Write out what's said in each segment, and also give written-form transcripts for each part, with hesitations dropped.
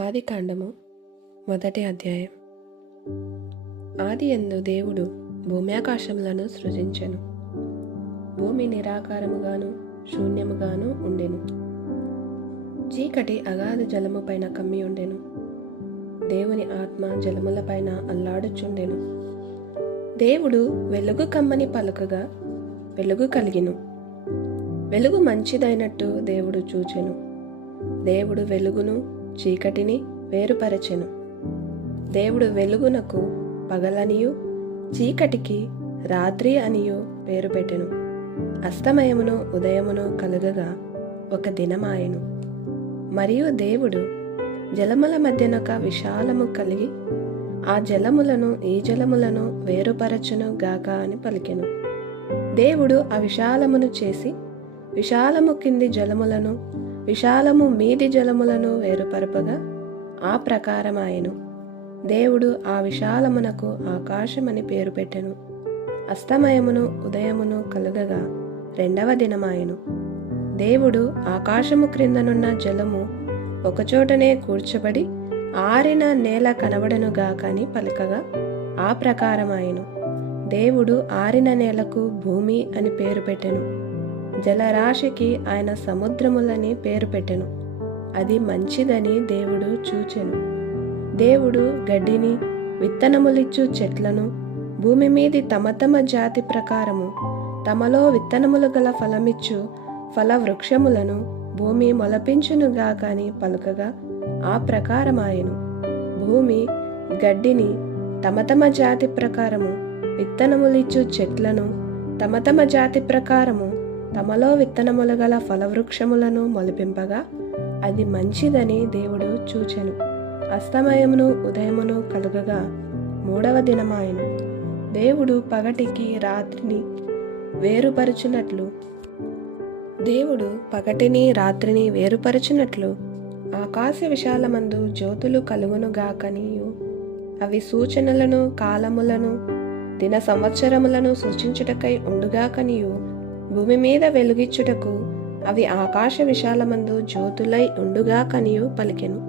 ఆదికాండము మొదటి అధ్యాయం. ఆదియందు దేవుడు భూమ్యాకాశములను సృజించెను. భూమి నిరాకారముగాను శూన్యముగాను ఉండెను. చీకటి అగాధ జలము పైన కమ్మి ఉండెను. దేవుని ఆత్మ జలములపైన అల్లాడుచుండెను. దేవుడు వెలుగు కమ్మని పలుకగా వెలుగు కలిగెను. వెలుగు మంచిదైనట్టు దేవుడు చూచెను. దేవుడు వెలుగును చీకటిని వేరుపరచెను. దేవుడు వెలుగునకు పగలనియు చీకటికి రాత్రి అనియు పేరు పెట్టెను. అస్తమయమును ఉదయమును కలుగగా ఒక దినమాయెను. మరియు దేవుడు జలముల మధ్యనొక విశాలము కలిగి ఆ జలములను ఈ జలములను వేరుపరచును గాక అని పలికెను. దేవుడు ఆ విశాలమును చేసి విశాలము కింది జలములను విశాలము మీది జలములను వేరుపరపగా ఆ ప్రకారమాయెను. దేవుడు ఆ విశాలమునకు ఆకాశమని పేరు పెట్టెను. అస్తమయమును ఉదయమును కలుగగా రెండవ దినమాయెను. దేవుడు ఆకాశము క్రిందనున్న జలము ఒకచోటనే కూర్చబడి ఆరిన నేల కనబడనుగాక అని పలకగా ఆ ప్రకారమాయెను. దేవుడు ఆరిన నేలకు భూమి అని పేరు పెట్టెను. జలరాశికి ఆయన సముద్రములని పేరు పెట్టెను. అది మంచిదని దేవుడు చూచెను. దేవుడు గడ్డిని విత్తనములిచ్చు చెట్లను భూమి మీది తమ తమ జాతి ప్రకారము తమలో విత్తనములు గల ఫలమిచ్చు ఫల వృక్షములను భూమి మొలపించునుగాక అని పలుకగా ఆ ప్రకారమాయెను. భూమి గడ్డిని తమ తమ జాతి ప్రకారము విత్తనములిచ్చు చెట్లను తమ తమ జాతి ప్రకారము తమలో విత్తనములు గల ఫలవృక్షములను మొలిపింపగా అది మంచిదని దేవుడు చూచెను. అస్తమయమును ఉదయమును కలుగగా మూడవ దినమాయెను. దేవుడు పగటికి రాత్రిని వేరుపరచునట్లు ఆకాశ విశాలమందు జ్యోతులు కలుగునుగాకనియు అవి సూచనలను కాలములను దిన సంవత్సరములను సూచించుటకై ఉండుగాకనియు భూమి మీద వెలుగిచ్చుటకు అవి ఆకాశ విశాలమందు జ్యోతులై ఉండుగాకనియు పలికెను.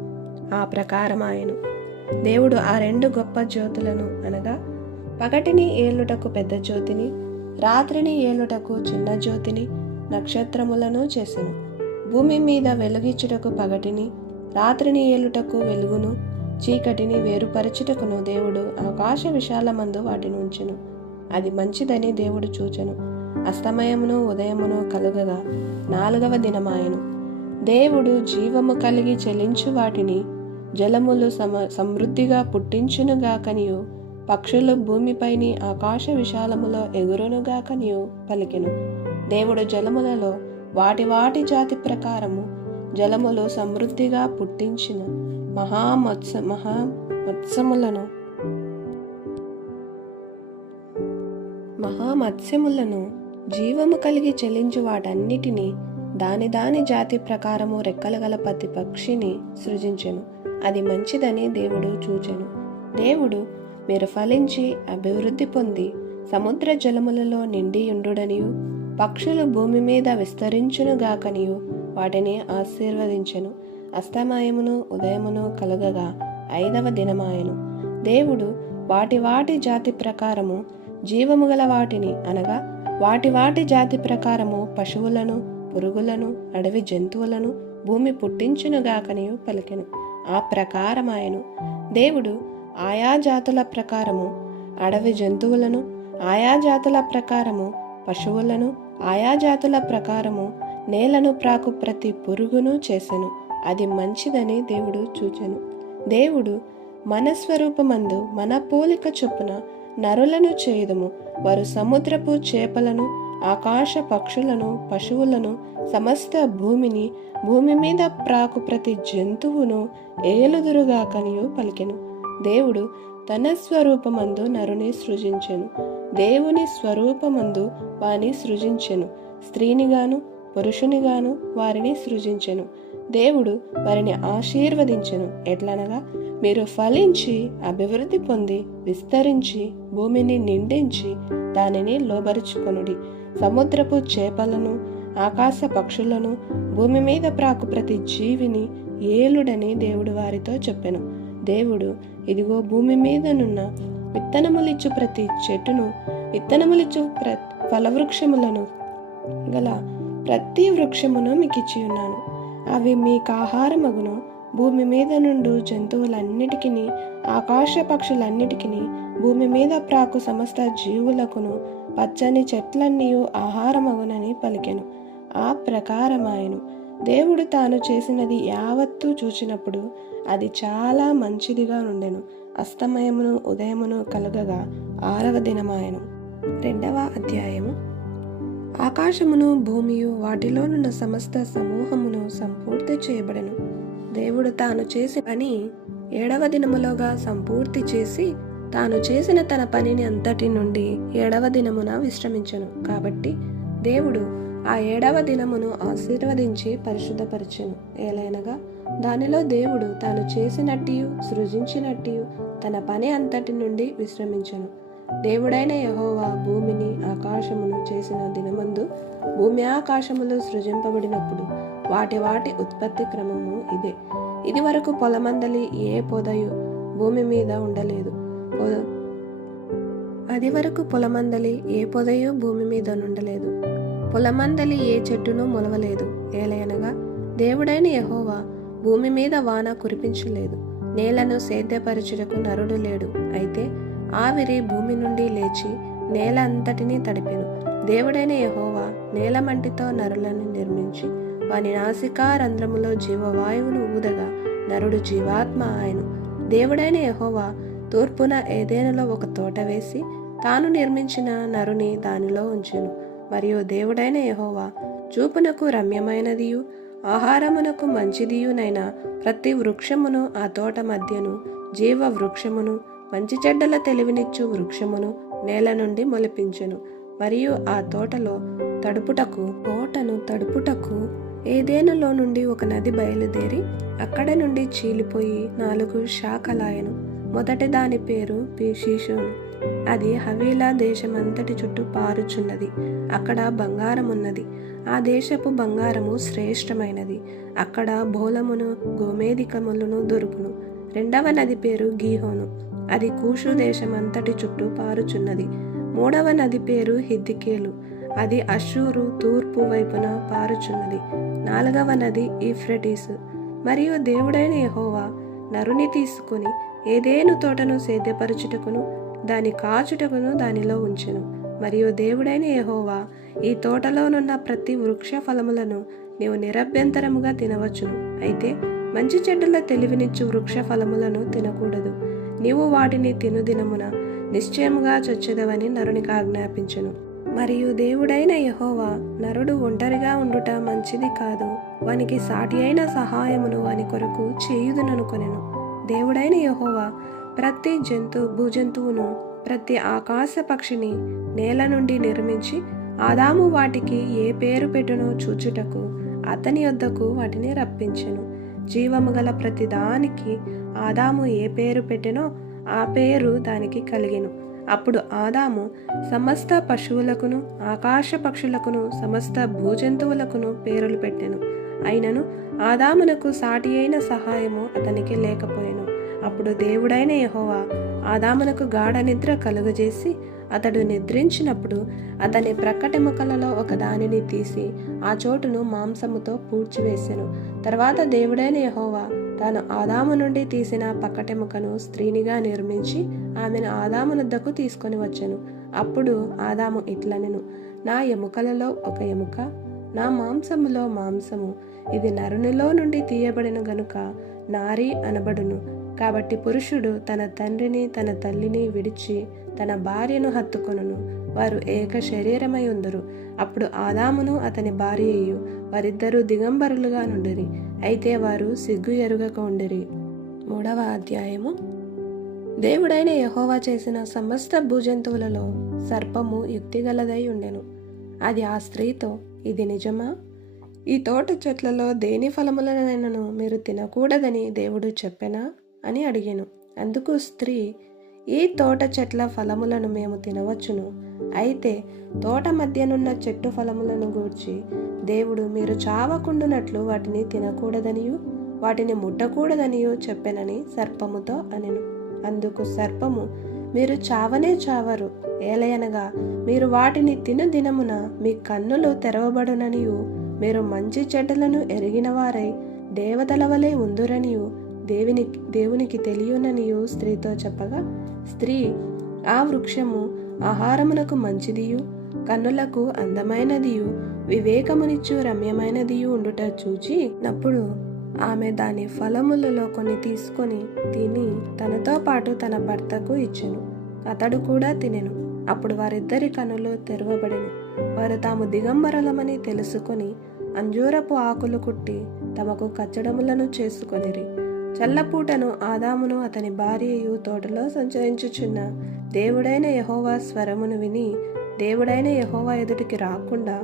ఆ ప్రకారమాయెను. దేవుడు ఆ రెండు గొప్ప జ్యోతులను అనగా పగటిని ఏలుటకు పెద్ద జ్యోతిని రాత్రిని ఏలుటకు చిన్న జ్యోతిని నక్షత్రములను చేసెను. భూమి మీద వెలుగిచ్చుటకు పగటిని రాత్రిని ఏలుటకు వెలుగును చీకటిని వేరుపరచుటకును దేవుడు ఆకాశ విశాలమందు వాటిని ఉంచెను. అది మంచిదని దేవుడు చూచెను. అస్తమయమును ఉదయమును కలుగగా నాలుగవ దినమాయెను. దేవుడు జీవము కలిగి చెలించు వాటిని జలములు సమృద్ధిగా పుట్టించునుగాకనియు పక్షులు భూమిపైని ఆకాశ విశాలములో ఎగురునుగాకనియు పలికెను. దేవుడు జలములలో వాటి వాటి జాతి ప్రకారము జలములు సమృద్ధిగా పుట్టించిన మహామత్స్యములను జీవము కలిగి చెలించు వాటన్నిటినీ దాని దాని జాతి ప్రకారము రెక్కలు గల ప్రతి పక్షిని సృజించెను. అది మంచిదని దేవుడు చూచెను. దేవుడు మీరు ఫలించి అభివృద్ధి పొంది సముద్ర జలములలో నిండియుండుడనియు పక్షులు భూమి మీద విస్తరించునుగాకనియు వాటిని ఆశీర్వదించెను. అస్తమయమును ఉదయమును కలుగగా ఐదవ దినమాయెను. దేవుడు వాటి వాటి జాతి ప్రకారము జీవము గల వాటిని అనగా వాటి వాటి జాతి ప్రకారము పశువులను పురుగులను అడవి జంతువులను భూమి పుట్టించునుగాకనియు పలికెను. ఆ ప్రకారమాయెను. దేవుడు ఆయా జాతుల ప్రకారము అడవి జంతువులను ఆయా జాతుల ప్రకారము పశువులను ఆయా జాతుల ప్రకారము నేలను ప్రాకు ప్రతి పురుగును చేసెను. అది మంచిదని దేవుడు చూచెను. దేవుడు మన స్వరూపమందు మన పోలిక చొప్పున నరులను చేయుదుము. వారు సముద్రపు చేపలను ఆకాశ పక్షులను పశువులను సమస్త భూమిని భూమి మీద ప్రాకు ప్రతి జంతువును ఏలుదురుగాకనియు పలికెను. దేవుడు తన స్వరూపమందు నరుని సృజించెను. దేవుని స్వరూపమందు వారిని సృజించెను. స్త్రీనిగాను పురుషునిగాను వారిని సృజించెను. దేవుడు వారిని ఆశీర్వదించెను. ఎట్లనగా మీరు ఫలించి అభివృద్ధి పొంది విస్తరించి భూమిని నిండించి దానిని లోబరుచుకొనుడి. సముద్రపు చేపలను ఆకాశ పక్షులను భూమి మీద ప్రాకు ప్రతి జీవిని ఏలుడని దేవుడు వారితో చెప్పెను. దేవుడు, ఇదిగో భూమి మీదనున్న విత్తనములిచ్చు ప్రతి చెట్టును, విత్తనములిచ్చు ఫలవృక్షములను గల ప్రతి వృక్షమును మీకు ఇచ్చి ఉన్నాను. అవి మీకు ఆహారమగును. భూమి మీద నుండు జంతువులన్నిటికీ, ఆకాశ పక్షులన్నిటికీ, భూమి మీద ప్రాకు సమస్త జీవులకును పచ్చని చెట్లన్నీ ఆహారమగునని పలికెను. ఆ ప్రకారమాయను. దేవుడు తాను చేసినది యావత్తూ చూచినప్పుడు అది చాలా మంచిదిగా ఉండెను. అస్తమయమును ఉదయమును కలుగగా 6వ దినమాయెను. 2వ అధ్యాయము. ఆకాశమును భూమియు వాటిలోనున్న సమస్త సమూహమును సంపూర్తి చేయబడెను. దేవుడు తాను చేసిన పని 7వ దినములోగా సంపూర్తి చేసి, తాను చేసిన తన పనిని అంతటి నుండి 7వ దినమున విశ్రమించెను. కాబట్టి దేవుడు ఆ 7వ దినమును ఆశీర్వదించి పరిశుద్ధపరచెను. ఏలైనగా దానిలో దేవుడు తాను చేసినట్టియు సృజించినట్టియు తన పని అంతటి నుండి విశ్రమించెను. దేవుడైన యెహోవా భూమిని ఆకాశమును చేసిన దినమందు భూమి ఆకాశములు సృజింపబడినప్పుడు వాటి వాటి ఉత్పత్తి క్రమము ఇదే. ఇది వరకు పొలమందలి ఏ పొదయు భూమి మీద ఉండలేదు. అది వరకు పొలమందలి ఏ పొదయు భూమి మీద ఉండలేదు. పొలమందలి ఏ చెట్టును మొలవలేదు. ఏలయనగా దేవుడైన యెహోవా భూమి మీద వాన కురిపించలేదు. నేలను సేద్యపరచుటకు నరుడు లేడు. అయితే ఆవిరి భూమి నుండి లేచి నేల అంతటినీ తడిపెను. దేవుడైన యెహోవా నేల మంటితో నరులను నిర్మించి వాని నాసికా రంధ్రములో జీవవాయువును ఊదగా నరుడు జీవాత్మ ఆయను. దేవుడైన యెహోవా తూర్పున ఏదెనులో ఒక తోట వేసి తాను నిర్మించిన నరుని దానిలో ఉంచెను. మరియు దేవుడైన యెహోవా చూపునకు రమ్యమైనదియు ఆహారమునకు మంచిదియునైన ప్రతి వృక్షమును ఆ తోట మధ్యను, జీవ వృక్షమును, మంచి చెడ్డల తెలివినిచ్చు వృక్షమును నేల నుండి మొలిపించెను. మరియు ఆ తోటను తడుపుటకు ఏదెనులో నుండి ఒక నది బయలుదేరి అక్కడ నుండి చీలిపోయి 4 శాఖలాయెను. మొదటి దాని పేరు షీషోను. అది హవీలా దేశమంతటి చుట్టూ పారుచున్నది. అక్కడ బంగారమున్నది. ఆ దేశపు బంగారము శ్రేష్టమైనది. అక్కడ బోలమును గోమేధికములను దొరుకును. 2వ నది పేరు గీహోను. అది కూషు దేశమంతటి చుట్టూ పారుచున్నది. 3వ నది పేరు హిద్దికేలు. అది అష్షూరు తూర్పు వైపున పారుచున్నది. 4వ నది యూఫ్రటీసు. మరియు దేవుడైన యెహోవా నరుని తీసుకుని ఏదెను తోటను సేద్యపరచుటకును దాని కాచుటకును దానిలో ఉంచెను. మరియు దేవుడైన యెహోవా ఈ తోటలోనున్న ప్రతి వృక్ష ఫలములను నీవు నిరభ్యంతరముగా తినవచ్చును. అయితే మంచి చెడ్డల తెలివినిచ్చు వృక్ష ఫలములను తినకూడదు. నీవు వాటిని తిను దినమున నిశ్చయముగా చచ్చెదవని నరునికి ఆజ్ఞాపించెను. మరియు దేవుడైన యెహోవా నరుడు ఒంటరిగా ఉండుట మంచిది కాదు, వానికి సాటి అయిన సహాయమును వాని కొరకు చేయుదుననుకొనెను. దేవుడైన యెహోవా ప్రతి భూజంతువును ప్రతి ఆకాశ పక్షిని నేల నుండి నిర్మించి ఆదాము వాటికి ఏ పేరు పెట్టునో చూచుటకు అతని యొద్దకు వాటిని రప్పించెను. జీవము గల ప్రతి దానికి ఆదాము ఏ పేరు పెట్టెనో ఆ పేరు దానికి కలిగెను. అప్పుడు ఆదాము సమస్త పశువులకును ఆకాశ పక్షులకును సమస్త భూజంతువులకును పేర్లు పెట్టెను. అయినను ఆదామునకు సాటి అయిన సహాయము అతనికి లేకపోయెను. అప్పుడు దేవుడైన యెహోవా ఆదామునకు గాఢ నిద్ర కలుగజేసి అతడు నిద్రించినప్పుడు అతని ప్రక్కటెముకలలో ఒక దానిని తీసి ఆ చోటును మాంసముతో పూడ్చివేసెను. తర్వాత దేవుడైన యెహోవా తాను ఆదాము నుండి తీసిన పక్కటెముకను స్త్రీనిగా నిర్మించి ఆమెను ఆదామునొద్దకు తీసుకొని వచ్చెను. అప్పుడు ఆదాము ఇట్లనెను, నా ఎముకలలో ఒక ఎముక, నా మాంసములో మాంసము. ఇది నరునిలో నుండి తీయబడిన గనుక నారి అనబడును. కాబట్టి పురుషుడు తన తండ్రిని తన తల్లిని విడిచి తన భార్యను హత్తుకొనును, వారు ఏక శరీరమై ఉందరు. అప్పుడు ఆదామును అతని భార్యయు వారిద్దరూ దిగంబరులుగా నుండిరి, అయితే వారు సిగ్గు ఎరుగక ఉండిరి. 3వ అధ్యాయము. దేవుడైన యెహోవా చేసిన సమస్త భూజంతువులలో సర్పము యుక్తిగలదై ఉండెను. అది ఆ స్త్రీతో, ఇది నిజమా? ఈ తోట చెట్లలో దేని ఫలములనైనను మీరు తినకూడదని దేవుడు చెప్పెనా అని అడిగెను. అందుకు స్త్రీ, ఈ తోట చెట్ల ఫలములను మేము తినవచ్చును. అయితే తోట మధ్యనున్న చెట్టు ఫలములను గూర్చి దేవుడు మీరు చావకుండునట్లు వాటిని తినకూడదనియు వాటిని ముట్టకూడదనియు చెప్పెనని సర్పముతో అనెను. అందుకు సర్పము, మీరు చావనే చావరు, ఏలయనగా మీరు వాటిని తిను దినమున మీ కన్నులు తెరవబడుననియు మీరు మంచి చెడ్డలను ఎరిగిన వారై దేవతల వలె ఉందురనియు దేవునికి తెలియననియు స్త్రీతో చెప్పగా, స్త్రీ, ఆ వృక్షము ఆహారమునకు మంచిదియు కన్నులకు అందమైనదియు వివేకమునిచ్చు రమ్యమైనదియు ఉండుట చూచి నప్పుడు ఆమె దాని ఫలములలో కొన్ని తీసుకొని తిని తనతో పాటు తన భర్తకు ఇచ్చెను. అతడు కూడా తినెను. అప్పుడు వారిద్దరి కన్నులు తెరవబడెను. వారు తాము దిగంబరలమని తెలుసుకొని అంజూరపు ఆకులు కుట్టి తమకు కచ్చడములను చేసుకొనిరి. చల్లపూటను ఆదామును అతని భార్యయు తోటలో సంచరించుచున్న దేవుడైన యెహోవా స్వరమును విని దేవుడైన యెహోవా ఎదుటికి రాకుండా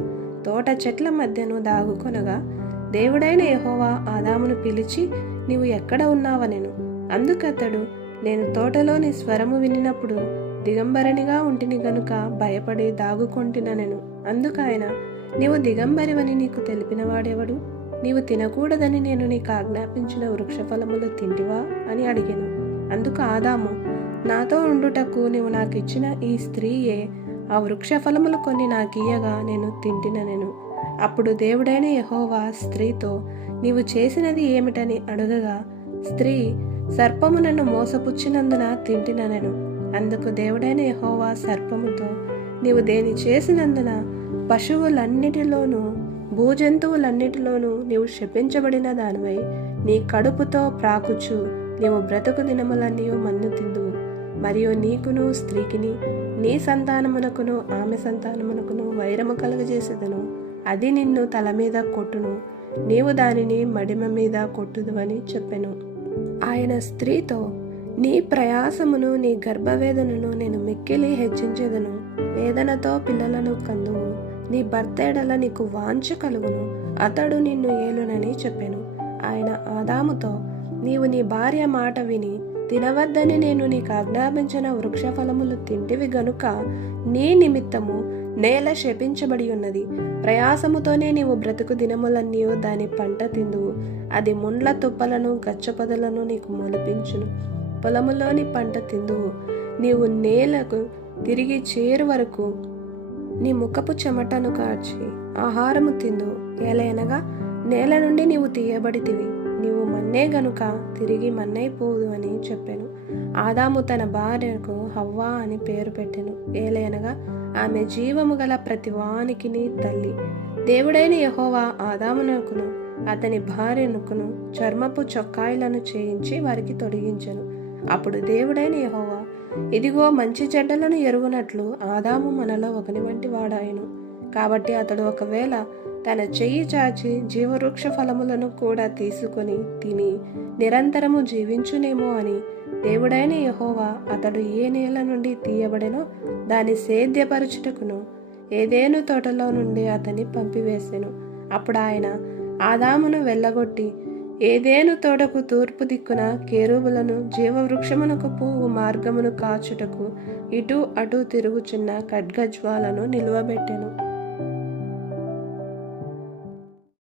తోట చెట్ల మధ్యను దాగుకొనగా, దేవుడైన యెహోవా ఆదామును పిలిచి, నీవు ఎక్కడ ఉన్నావనెను. అందుకతడు, నేను తోటలో నీ స్వరము వినినప్పుడు దిగంబరినిగా ఉంటిని గనుక భయపడి దాగుకొంటిననెను. అందుకాయన, నీవు దిగంబరివని నీకు తెలిపినవాడెవడు? నీవు తినకూడదని నేను నీకు ఆజ్ఞాపించిన వృక్షఫలములు తింటివా అని అడిగెను. అందుకు ఆదాము, నాతో ఉండుటకు నీవు నాకు ఇచ్చిన ఈ స్త్రీయే ఆ వృక్షఫలములు కొన్ని నాకియ్యగా నేను తింటిననెను. అప్పుడు దేవుడైన యెహోవా స్త్రీతో, నీవు చేసినది ఏమిటని అడగగా, స్త్రీ, సర్పము నన్ను మోసపుచ్చినందున తింటిననెను. అందుకు దేవుడైన యెహోవా సర్పముతో, నీవు దేని చేసినందున పశువులన్నిటిలోనూ భూజంతువులన్నిటిలోనూ నీవు శపించబడిన దానివై నీ కడుపుతో ప్రాకుచు నీవు బ్రతుకు దినములన్నీ మన్ను తిందువు. మరియు నీకును స్త్రీకిని నీ సంతానమునకును ఆమె సంతానమునకును వైరము కలుగజేసేదను. అది నిన్ను తల మీద కొట్టును, నీవు దానిని మడిమ మీద కొట్టుదువని చెప్పెను. ఆయన స్త్రీతో, నీ ప్రయాసమును నీ గర్భవేదనను నేను మిక్కిలి హెచ్చించెదను. వేదనతో పిల్లలను కందువు. నీ భర్త ఎడల నీకు వాంఛ కలుగును, అతడు నిన్ను ఏలునని చెప్పెను. ఆయన ఆదాముతో, నీవు నీ భార్య మాట విని తినవద్దని నేను నీకు ఆజ్ఞాపించిన వృక్షఫలములు తింటివి గనుక నీ నిమిత్తము నేల శపించబడి ఉన్నది. ప్రయాసముతోనే నీవు బ్రతుకు దినములన్నీ దాని పంట తిందువు. అది ముండ్ల తుప్పలను గచ్చపొదలను నీకు మొలిపించును. పొలములోని పంట తిందువు. నీవు నేలకు తిరిగి చేరు వరకు నీ ముఖపు చెమటను కార్చి ఆహారము తిందువు. ఏలైనగా నేల నుండి నీవు తీయబడితివి, నీవు మన్నే గనుక తిరిగి మన్నైపోదు అని చెప్పెను. ఆదాము తన భార్యకు హవ్వా అని పేరు పెట్టెను. ఏలైనగా ఆమె జీవము గల ప్రతి వానికిని తల్లి. దేవుడైన యెహోవా ఆదామునకును అతని భార్యనుకును చర్మపు చొక్కాయిలను చేయించి వారికి తొడిగించెను. అప్పుడు దేవుడైన యెహోవా, ఇదిగో మంచి చెడ్డలను ఎరుగునట్లు ఆదాము మనలో ఒకని వంటి వాడాయను. కాబట్టి అతడు ఒకవేళ తన చెయ్యి చాచి జీవవృక్ష ఫలములను కూడా తీసుకొని తిని నిరంతరము జీవించునేమో అని దేవుడైన యెహోవా అతడు ఏ నేల నుండి తీయబడెనో దాని సేద్యపరచుటకును ఏదేను తోటలో నుండి అతన్ని పంపివేసెను. అప్పుడు ఆయన ఆదామును వెళ్ళగొట్టి ఏదేను తోటకు తూర్పు దిక్కున కేరుబులను జీవవృక్షమునకు పోవు మార్గమును కాచుటకు ఇటు అటు తిరుగుచున్న ఖడ్గజ్వాలను నిలువబెట్టెను.